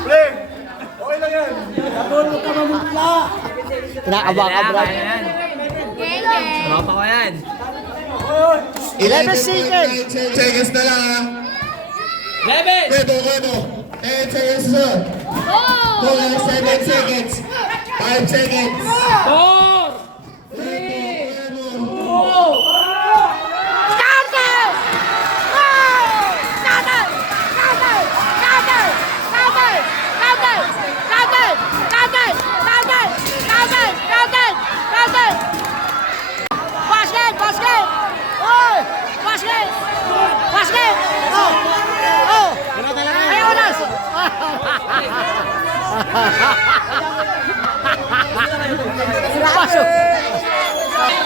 Pre! Okay lang yan. Natulog ka mamutla. Kinakabaka-bra. Tropa ko yan. 11 seconds. 10 seconds na lang ha. 11! Kwebo. 10 seconds na. Kulang 7 seconds. 5 seconds. 4! 3! 2!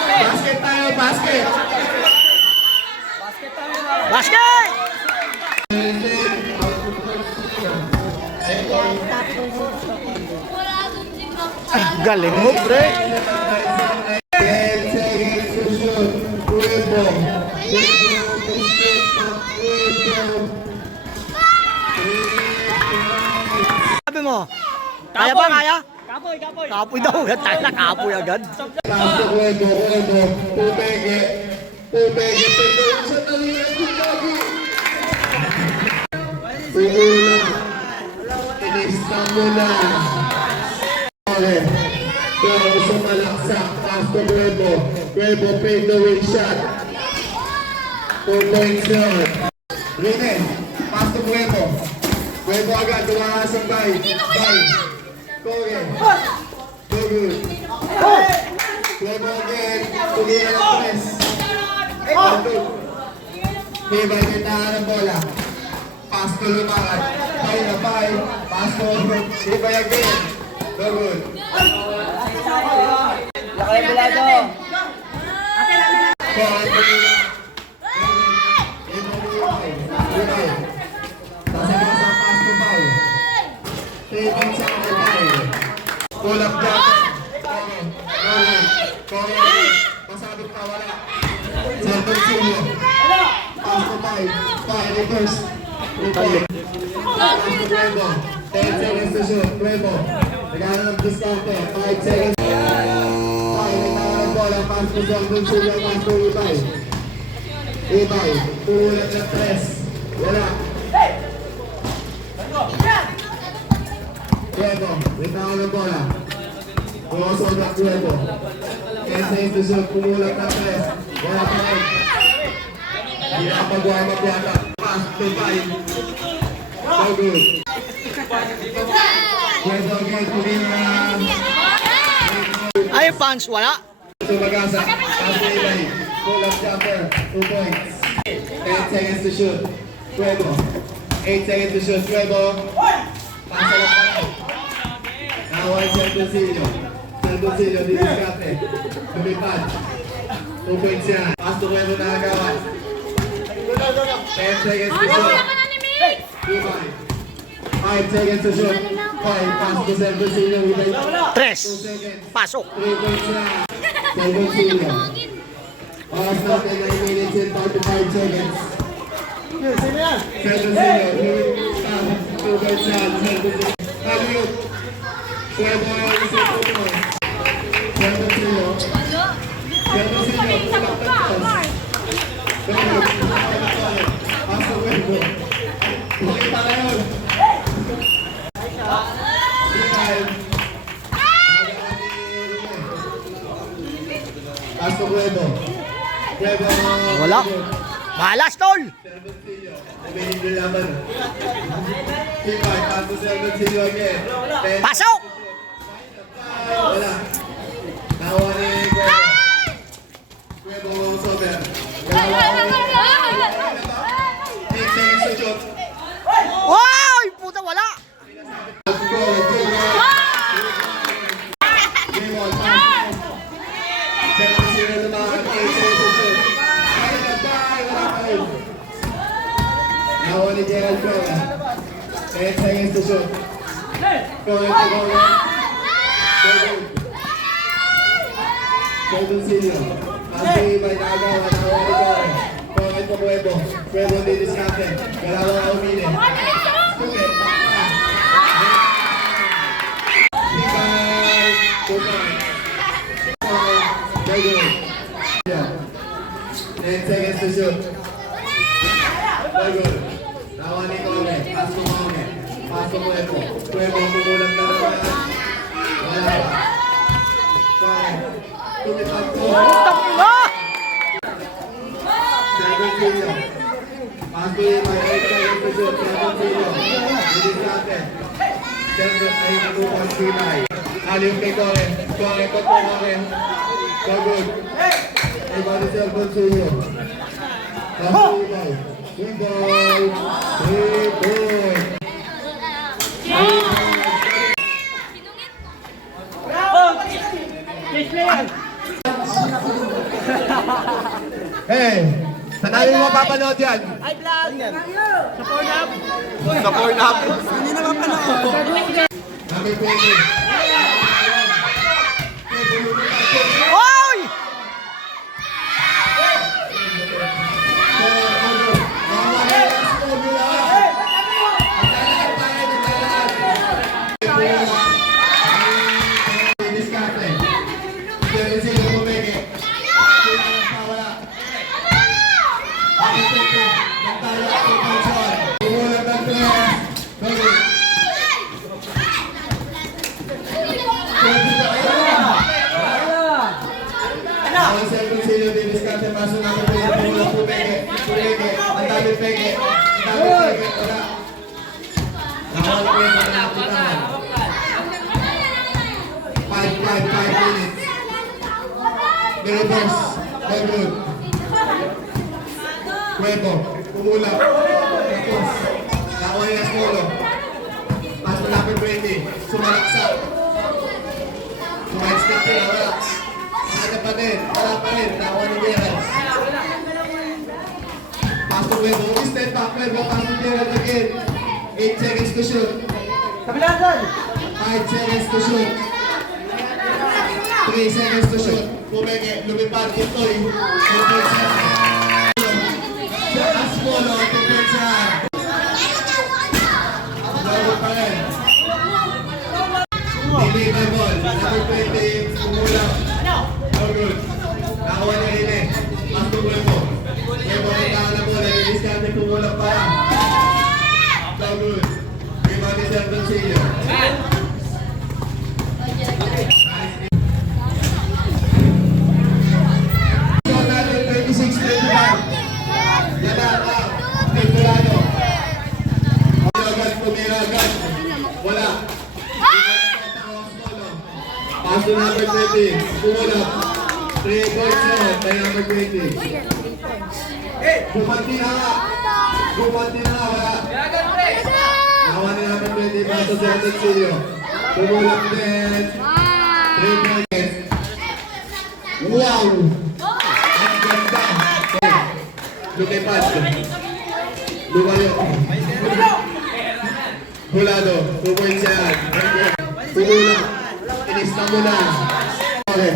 Basket tayo, basket. Basket! Galing mo, pre. 10 seconds to shoot. Kwebo. Sabi mo, kaya ba, kaya? Kapoy! Kapoy daw, tayo na kapoy agad. Pasok Kwebo. Pupege. Sa talihan ko lagi. Pumula. Inistan mo na. Okay. Pero sumalaksak. Pasok Kwebo. Kwebo paid the win shot. 4 points yun. Rene. Pasok Kwebo. Kwebo agad. Dumakasang bay. Koge. So good. Kwebo again. Tugilan ang press. Hibay kintahan ng bola. Pass to lumakad. Bay na bay. Pass to hibay again. So good. Hibay. Sasagin sa pass to bay. Hibay sa bay. Pull up down. Corner. Pasabit pa wala. Center senior. Pass to five. Five reverse. Pass to Kwebo. 10 seconds to shoot. Kwebo. Nagana ng discounter. 5 seconds. Five. Nagana ng bola. Pass to Center senior. Pass to Ibay. Ulat na press. Wala. Kwebo. Nagana ng bola. Pumasok na Kwebo. 10 seconds to shoot. Pumulat na press. Wala pa rin. Hindi na pag-warm up yata. Pass to 5. So good. Kwebo again. Pumila. Ay, fans, wala. Tumagasa. Pass to Ibay. Pull up jumper. 2 points. 10 seconds to shoot. Kwebo. 8 seconds to shoot. Kwebo. Pass na lang. Naway Sentosillo. Sentosillo, diniskate. Lumipad. 2 points yan. Pass to Kwebo na agawan. 10 seconds to shoot. 5 seconds to shoot. 5. Pass to Sentosillo. 2 Tres. seconds. Pasok. 3 points na. Sentosillo. Oras natin 9 minutes and 45 seconds. Sentosillo. 2 points na. Sentosillo. Haliut. Kwebo ay isa po mo. Sentosillo. Sentosillo. Pagkaktas. Kwebo. Paso Kwebo. Pakita na yun. 3-5. Paso Kwebo. Kwebo. Wala. Malas, tol. Sentosillo. Umihin yung laban. 3-5. Paso Sentosillo again. Pasok. Wala. Nawa ni Kwebo. Kwebo sober. 8 seconds to shoot. Wow! Puta, wala. Let's go, let's go, go. Game on. Sentosillo naman. 8 seconds to shoot. Ay, nabay. Wala pa rin. Nawa ni Gerald Flora. 10 seconds to shoot. Go, let's go, go. Sentosillo. Pasti may nagawa na ako ito. Comment po Kwebo. Kwebo din diskarte. Kailangan na umili. Stupid. to shoot. Very good. Nakuha ni Kore. Pass to Kore. Pass to Cuervo. Cuervo, kumulang na naman. Wala pa. Kore. Tumipag ko. Seven Silio. Pass to Iba. 8 seconds to shoot. Seven Silio. Bilis natin. Seven ay nakuha si Ibay. Aliw kay Kore. Kore, kontra Kore. So good. Iba ni Seven Silio. Pass to Ibay. Ibay. 3 points. Hey, saan namin mapapanood yan? Sa Pornhub. Hindi na mapanood. Number 20. Oy! Cuervo, pumula. Tapos, nakuha niya Solo. Pass to number 20. Sumalaksak. Sumahit-step niya, wala. Nakata pa din, wala pa rin. Nakuha ni Gerald. Pass to Cuervo. Step back, Cuervo. Pass to Gerald again. 8 seconds to shoot. 5 seconds to shoot. 3 seconds to shoot. Pumeke, lumipad, Itoy. 2.7. Asmolo, 2.7. Bago pa rin. Hindi na ball. Number 20, kumulang. No good. Nakawa ni Rene. Pass to Cuervo. Cuervo, kailangan na bola. Release natin kumulang pa. No good. Rebound ni Sergio Silio. Pass to number 20. Kumulap. 3.7 by number 20. Bumanti na nga. Bumanti na nga. Wala. Nawa ni number 20. Pass to Sergio Silio. Kumulap din. 3 points. Wow! Ang ganda. Lumipad. Lumayo. Hulado. 2 points yan. Kumulap. Inista mo na. Okay.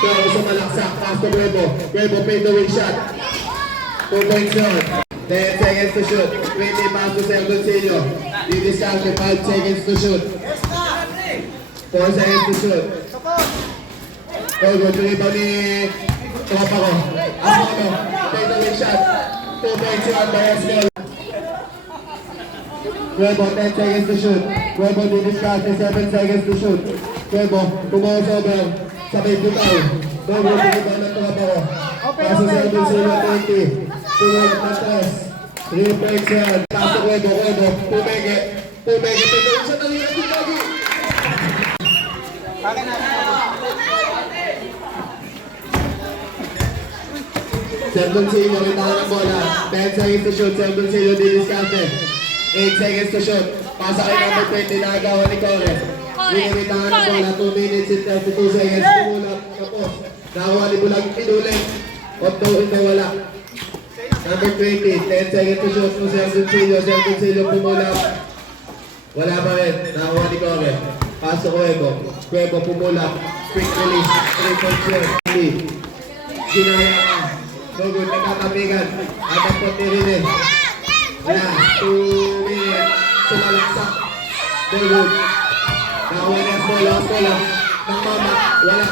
Pero sumalaksak. Pass to Cuervo. Cuervo fade away shot. 2 points yun. 10 seconds to shoot. 20 pass to Sergio Silio. Didiscount 5 seconds to shoot. 4 seconds to shoot. Cuervo, rebound ni tropa ko. Ako. Fade away shot. 2 points yun. Bias goal. Cuervo, 10 seconds to shoot. Cuervo, didiscount 7 seconds to shoot. Cuervo, kumuha sa over. Sabay butaw. Cuervo, butaw ng tropa ko. Paso Sergio Silio, 20. Tulog ng tres. 3 points yan. Paso Cuervo, Cuervo. Pumege. Pumege. Pumege. Sa talihan ko lagi. Sergio Silio, itahan ng bola. 10 seconds to shoot. Sergio Silio, didiscarte. 8 seconds to shoot. Pasa kay number 20. Nakagawa ni Kore. Winimitahan ng bola. 2 minutes and 32 seconds. Kumulap. Tapos. Nakawa ni Bulag. Inulit. Otto, hindi wala. Number 20. 10 seconds to shoot mo Sergio Silio. Sergio Silio pumulap. Wala pa rin. Nakawa ni Kore. Paso Cuervo. Cuervo pumulap. Quick release. 3 points yun. Ginaya ka. So good. Nagkakabigan. At ang puti rin eh. Wala. 2 minutes. Sumalaksak. So good. Nakawa niya bola. Bola. Nang mama. Wala.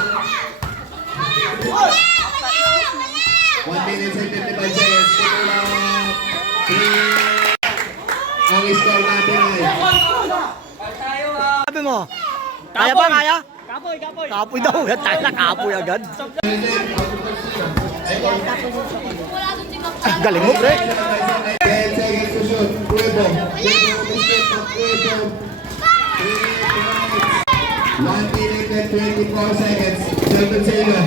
1 minute and 55 seconds. Kulang. 3. Ang score natin ay Sabi mo? Kaya ba, kaya? Kapoy daw. Tayo na kapoy agad. Galing mo, pre. 10 seconds to shoot. Kuwebo. Kuwebo. 1 minute and 24 seconds. Celton Sailor.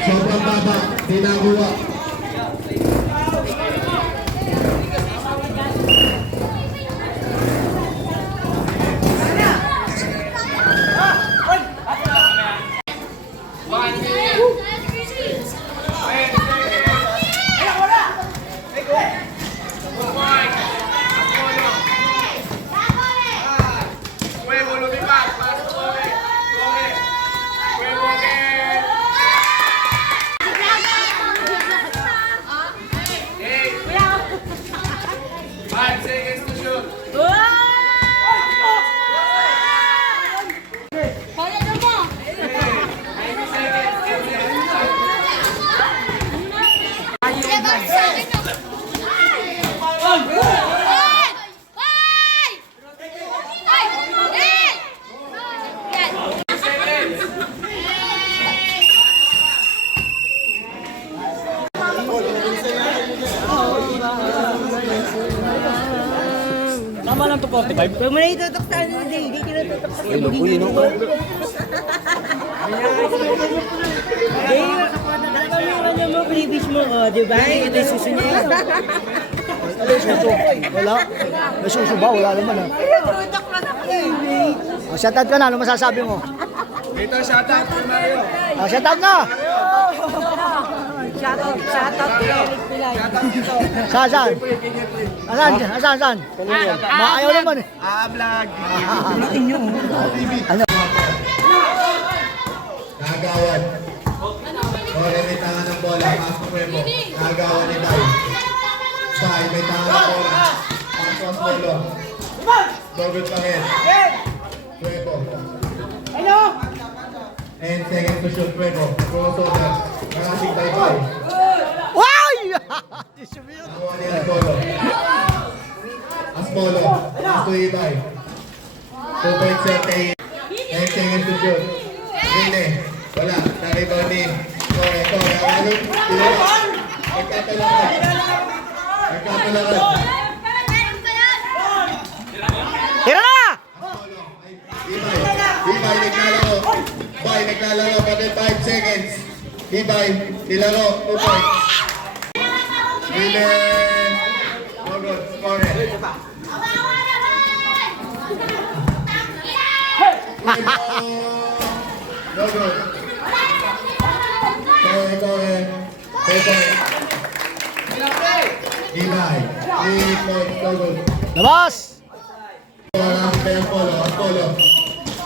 Sobrang baba. Tinakuha. Tama lang to 45. Huwag mo na itutok sa ano, hindi kinututok sa ano. Ano mo, previous mo, di ba? Ito yung susunod. Wala. May suso ba? Wala naman ha. Tutok lang ako eh. Shoutout ka na. Ano masasabi mo? Dito, shoutout kay Mario. Shoutout na! Shoutout kay Eric Pilay. Saan? Saan? Maayaw naman eh. Vlog. Ano? Nagawan. Ore may tangan ng bola. Pasok Kuwebo. Nagawan ni Dai. Dai may tangan ng bola. Pasok Polo. Sobrang pangit. Kuwebo. 10 seconds to shoot. Kuwebo. Crossover. Nakasing Dai. Why? Nakuha ni Asbolo. Asbolo. Pass to Ibay. 2 points set kay 10 seconds to shoot. Rene. Wala. Naribaw ni Kore. Ano? Nagkatalakan. Tira na! Ibay naglalaro. Ibay naglalaro. Kapit 5 seconds. Ibay nilaro. 2 points. Rene. No good. Kore. No good. Kore. 3 points. Ibay. 3 points. No good. Labas! Apollo.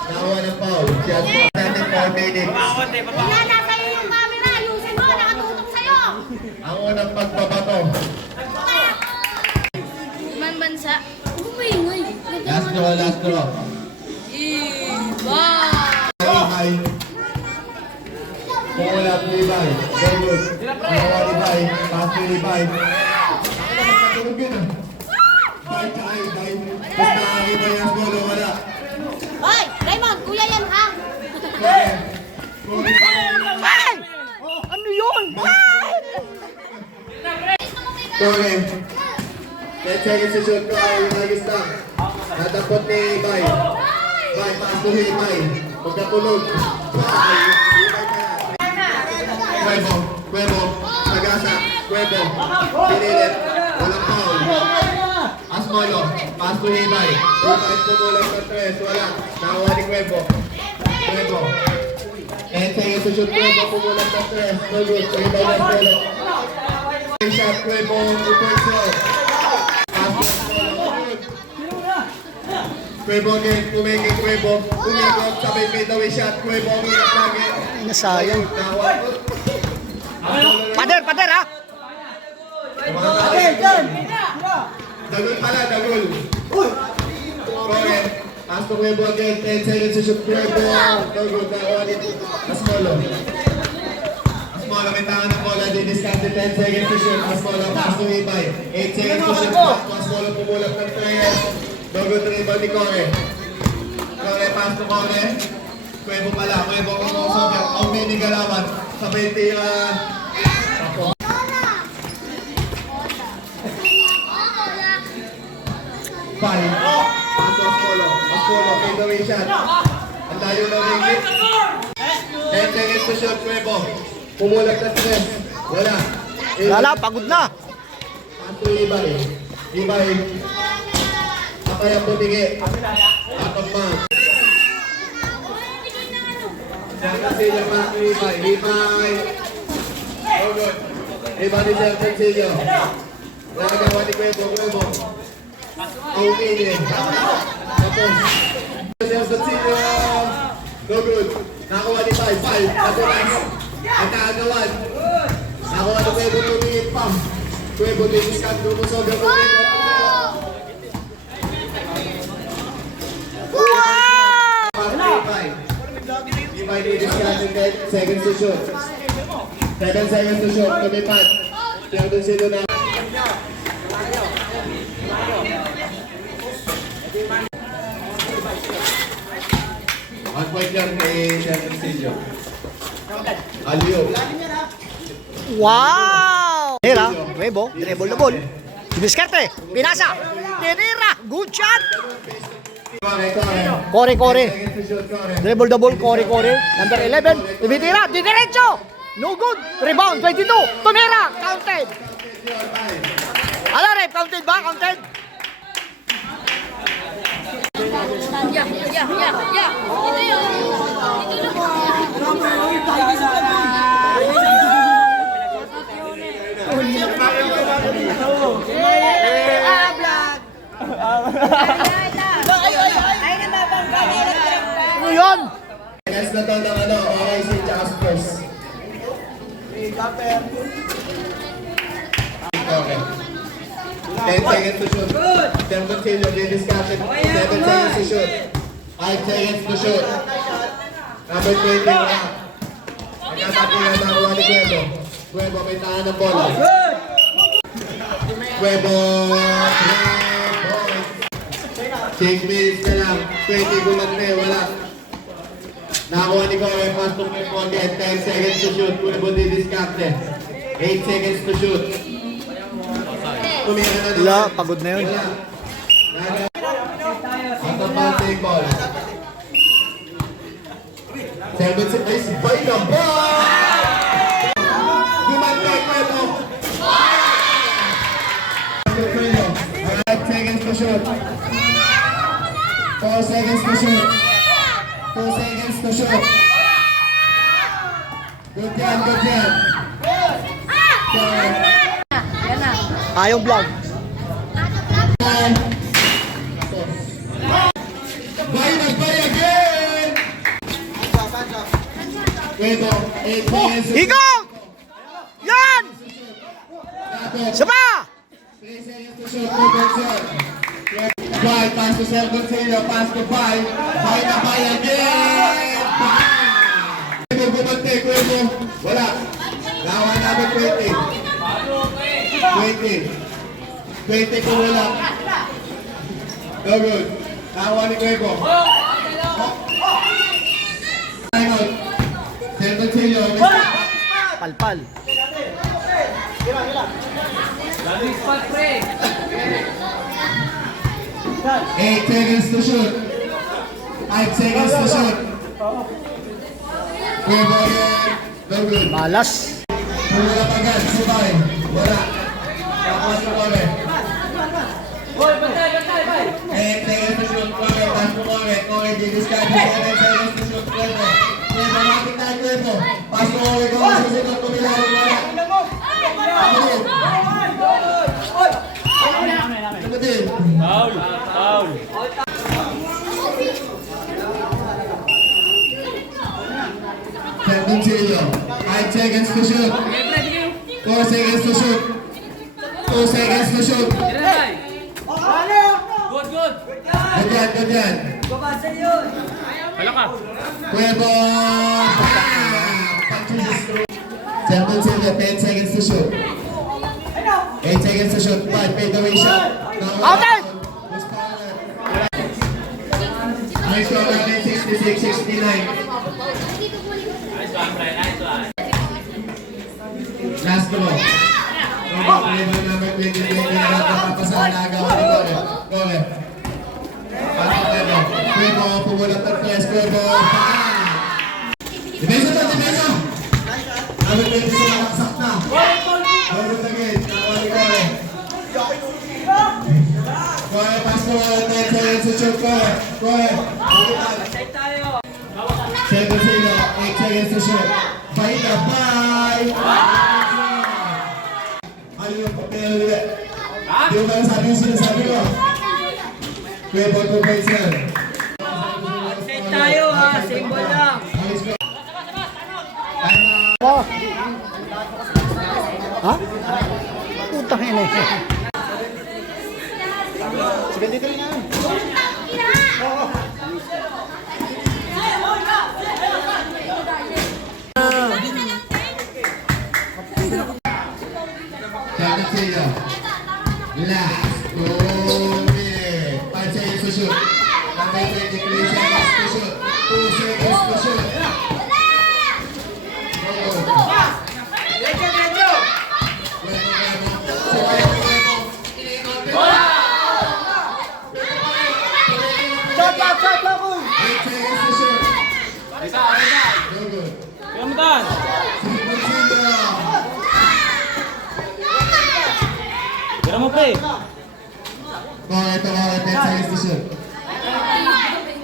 Nakuha ng foul. Siya natin 4 minutes. Wala sa'yo yung camera. Ayusin mo. Nakatutok sa'yo. Ang unang pagbabato. Man bansa. Umingay. Last draw. Iba. Ibay. Pumulap ni Ibay. Very good. Nakuha ni Ibay. Pass ni Ibay. Nakatulog yun ah. Ibay tsaka Ibay. Tapos nakakita yung solo. Wala. Hoy, Raymond. Kuya yan ha. Kore. Ay! Ano yun? Kore. 10 seconds to shoot. Kore. Nagis lang. Natapot ni Ibay. Ibay. Pass to Ibay. Pagkatulog. Ibay. Ibay pa yan. Kuwebo. Sagasa. Kuwebo. Pinilit. Walang foul. Asmolo. Pass to Ibay. Ibay pumulang sa 3. Wala. Nakuha ni Kuwebo. Kuwebo. 10 seconds to shoot. Kuwebo pumulang sa 3. No good. So Ibay na solo. Shot. Kuwebo. 2 points off. Pass to Asmolo. Good. Kuwebo again. Kumenge Kuwebo. Umikot. Sabay fadeaway shot. Kuwebo. Umiyak lagi. Nasayang. Nakuha. Pader ha? Dagul pala, dagul. Kore. Pass to Kuwebo again. 10 seconds to shoot. Kuwebo. Dagul. Nakuha ni Asmolo. Pasmola, may tangan ng bola. Didiscard 10 seconds to shoot. Pasmola, pass to Ibay. 8 seconds to shoot. Pasmola, pumulap ng 3. Bago 3 ba ni Core. Core, pass to Core. Kuwebo pala. Kuwebo kung kusober. Ang mini galawan. Sa 20 Five. Pass to Pasmola. Pasmola, fade away shot. Ang layo na ring. 10 seconds to shoot, Kuwebo. Pumulak na 3. Wala. Wala, pagod na. Pato Ibay. Ibay. Apay ang bumigi. Atong ma. Siyempre sila Pato Ibay. Ibay. Oh good. Ibay ni Siyempre sila. Nagawa ni Kuwebo. Kuwebo. Okay din. Tapos. Siyempre sila. No good. Nakakuha ni 5. Natulas. At nakagawan. Nakakuha ni Kuwebo tumingin pa. Kuwebo diniskan. Lumusog ang Kuwebo. Ibay diniskan. 10 seconds to shoot. 7 seconds to shoot. Tumipat. Siyempre sila na. One point lang kay Siyempre sila. Aliyo. Wow! Tira, Nuevo, dribble na ball. Diskarte, pinasa, tinira, good shot! Kore. Kore. Seconds to shoot, Kore. Dribble the ball, Kore. Number 11, tumitira, di diretso! No good, rebound, 22, tumira, counted! Ala, rep, counted ba? Counted? Ito yun. Ano yun? Guys na to ng OIC tsaka Spurs. Okay. 10 seconds to shoot. 10 continue, didiscarded. 7 seconds to shoot. 5 seconds to shoot. Number 20 wala. Nagkatapi na nakuha ni Kuwebo. Kuwebo, may tahan ng bola. Kuwebo. 6 minutes na lang. 20 gulat na wala. Nakakuha ni Kuwebo, pass to Kuwebo again. 10 seconds to shoot. Kuwebo didiscarded. 8 seconds to shoot. Tumira na naman. Wala, pagod na yun. Wala. At ang bouncing ball. 7 seconds. Bay na ba? Gumantay ko ito. 5 seconds to shoot. 4 seconds to shoot. 2 seconds to shoot. Good yan, good yan. Ayaw vlog. Bay na bay again! Kuwebo, 8 seconds to shoot. Ikaw! Yan! Sama! 3 seconds to shoot, Kuwebo. Bay, pass to Selvon Senior, pass to Bay. Bay na bay again! Kuwebo, bumante, Kuwebo. Wala. Lawan namin 20. 20 kung wala. No good. Nakakuha ni Kuwebo. Time out. Selvon Senior. Palpal. 8 seconds to shoot. 5 seconds to shoot. Kuwebo again. No good. Malas. Wala agad. Subay. Wala. Tapos si Kore. 8 seconds to shoot. Kore. Pass mo Kore. Kore didiscard. 7 seconds to shoot. Kuwebo. Kuwebo. Matik tayo Kuwebo. Pass mo Kore. Kore. Susunod. Tumilaro. Wala. Tumatin. Foul. Selvon Senior. 5 seconds to shoot. 4 seconds to shoot. 2 seconds to shoot. Good. Ganyan. Wala ka. Kuwebo. 7 Seven seconds, 10 seconds to shoot. 8 seconds to shoot. 5, fade away shot. Counted! Nice one, 66, 69. Last ball. Number 23, nakapasa na agaw ni Gore. Gore. Pasok Cuevo. Cuevo, pumulat ng press. Cuevo. Depensa to, depensa. Number 20, sumaksak na. Gore again. Nawa ni Gore. Gore, pass ko. 10 seconds to shoot. Gore. Gore. 7-0, 8 seconds to shoot. Fight na, bye! Ano yung papel ulit? Di ba sabi yung sinasabi ko? Cuevo, 2 points yan. Set tayo ha, same ball lang. Oh. Ha? Putang ina eh. Sige, dito rin yan. Last 2 minutes. 5 seconds to shoot. Number 23 seconds to shoot. 2 seconds to shoot. Shot lang, boy! 8 seconds to shoot. No good. Kamutan? Tira mo pre. Kore, 10 seconds to shoot.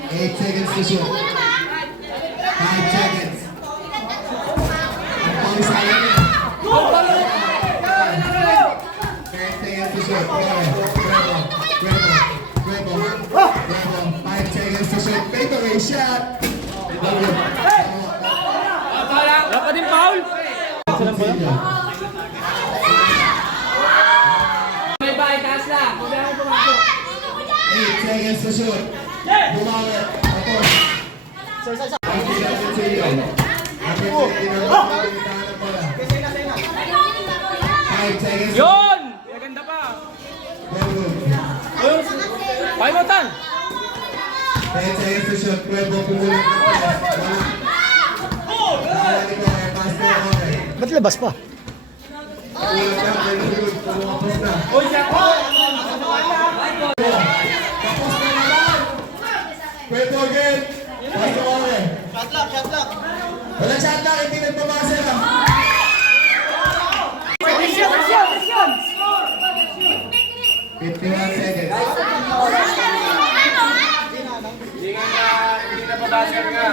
8 seconds to shoot. 5 seconds. Ang pang sayang yan. 10 seconds to shoot. Kore, Cuevo. 5 seconds to shoot. Take away shot. Wala pa din foul. May bahay, taas lang. Huwag ako pumasok. 8 seconds to shoot. Bumawi. Tapos. Ang ginagawa sa iyo. Number 20 na pagkakitahan ng bola. 5 seconds. Yun! Maganda pa. Cuevo. Paimutan! 10 seconds to shoot. Cuevo, pumulit na pala. Wala. Wala ni Kore. Pass to Kore. Ba't labas pa? Pumulit na. Pumapos na. Uy, siya po! Tapos na naman. Cuevo again. Pass to Kore. Shot lang. Wala shot lang. Hindi nagpapasa na. Presyon! 51 seconds. Hindi na pabasket nga.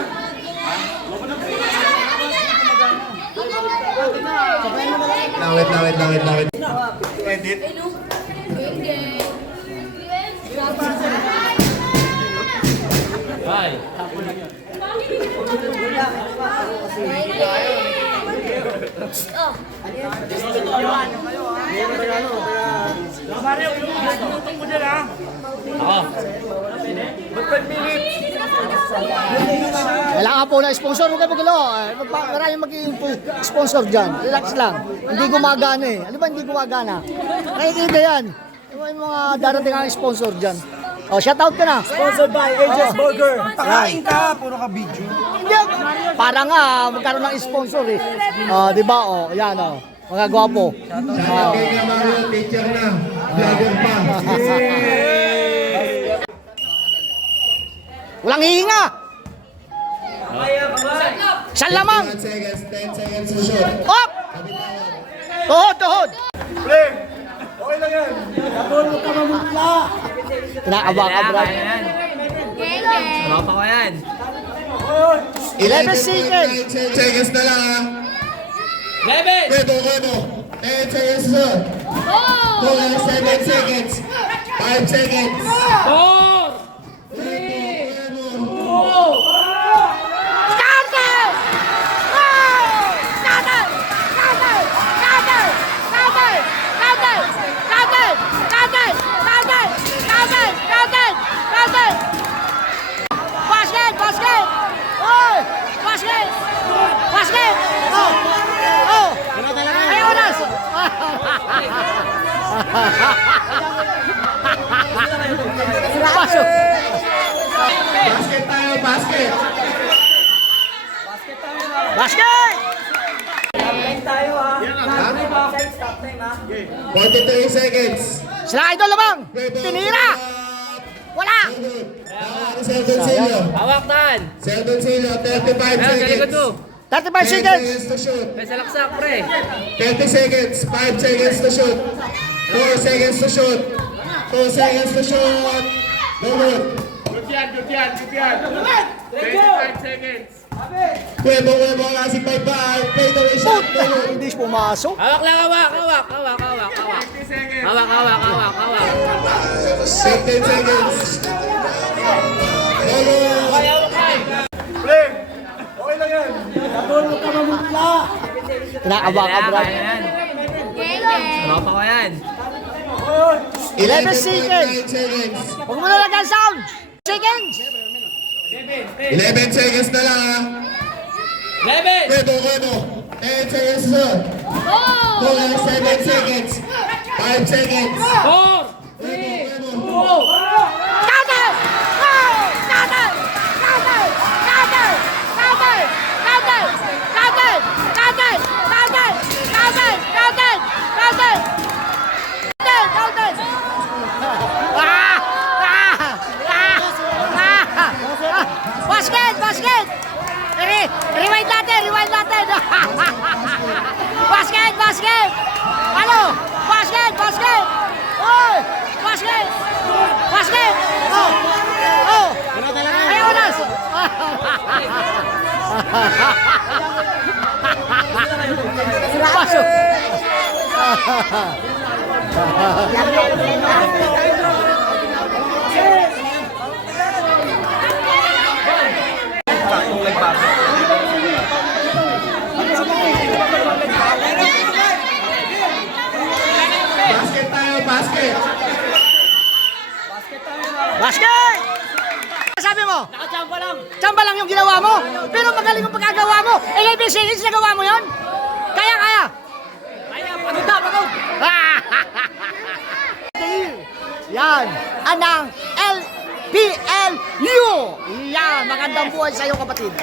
Lawit. Bye. Kailangan po na sponsor. Huwag kayo magulo. Maraming magiging sponsor dyan. Relax lang. Hindi gumagana eh. Ano ba hindi gumagana? Nakikita yan. Yung mga darating ang sponsor dyan. Oh, shout out ka na. Sponsored by AJ's Burger. Pakain ka, puro ka video. Hindi. Para nga magkaroon ng sponsor eh. Oh, di ba? Oh, yan oh. Mga gwapo. Sana kay Mario, teacher na. Vlogger pa. Walang hihinga. Saan lamang? 10 seconds. 10 seconds to shoot. Op! Tuhod! Okay lang yan. Kinakaba ka, Brad. Mapa ko yan. 11 seconds. 10 seconds na lang ha. 11! Cuevo. 10 seconds to shoot. 7 seconds. 5 seconds. 4! Basket! Oh! Pasok. Basket tayo, basket. Basket! 43 seconds. Sila idol lamang. Tinira. Wala. Seldoncillo. Hawak tan. Seldoncillo, 35 seconds. 35 10 seconds. seconds to shoot. May salaksak, pre. 30 seconds, 5 seconds to shoot. 4 seconds to shoot. 2 seconds to shoot. No good. Good yan. 25 seconds. Kuwebo, kasi by 5. Play the way shot. No good. Hindi siya pumasok. Hawak lang, hawak. 50 seconds. Hawak. 15 seconds. No good. Pre, okay lang yan. Kinakaba ka, Brad. Tropa ko yan. 11 seconds. 9 seconds. Huwag mo nalagyan sound. Seconds. 11 seconds na lang ha. 11. Kuwebo. 10 seconds to shoot. Oh! 7 seconds. 5 seconds. 4. Kuwebo. Counter! Oh! Counter! Counter! Counter! Counter! Counter! Counter! Counter! Counter! Counter! Counter! Counter! Counter! Basket! Basket! Rewind natin! Basket! Ano? Basket! Oy! Basket! Oh! Ay, oras! Pasok! Basket tayo, basket. Basket! Sabi mo? Chamba lang yung ginawa mo. Pero magaling yung pagkagawa mo. 11 seconds na gawa mo yun? Kaya. Pagod. Yan. Anang LPLU. Yan. Magandang buhay sa'yo, kapatid.